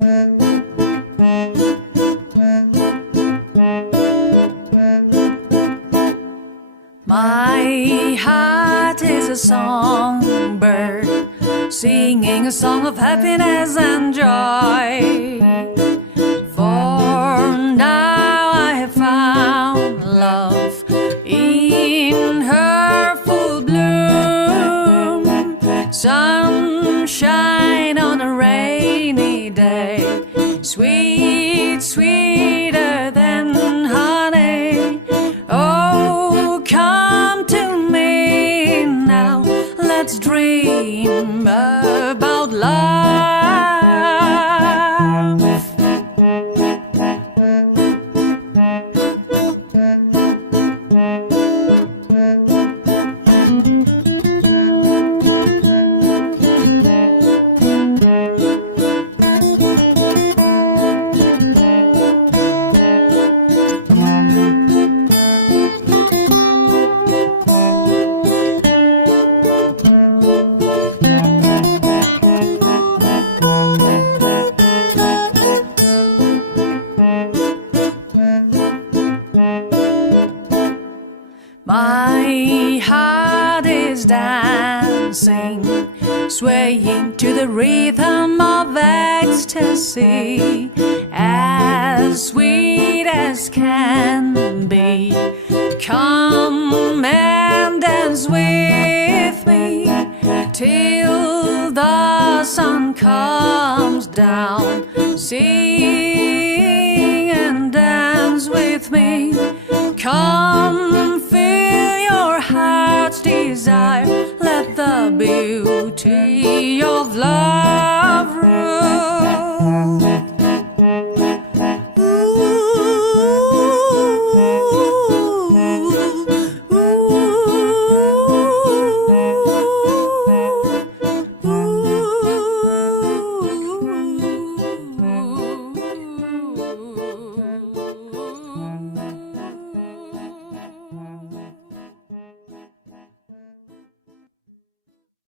My heart is a songbird, singing a song of happiness and joy. For now I have found love in her full bloom. Sunshine on a rainy day, sweet, sweeter than honey. Oh, come to me now, let's dream about love. My heart is dancing, swaying to the rhythm of ecstasy, as sweet as can be. Come and dance with me till the sun comes down. Sing and dance with me. Come, feel your heart's desire. Let the beauty of love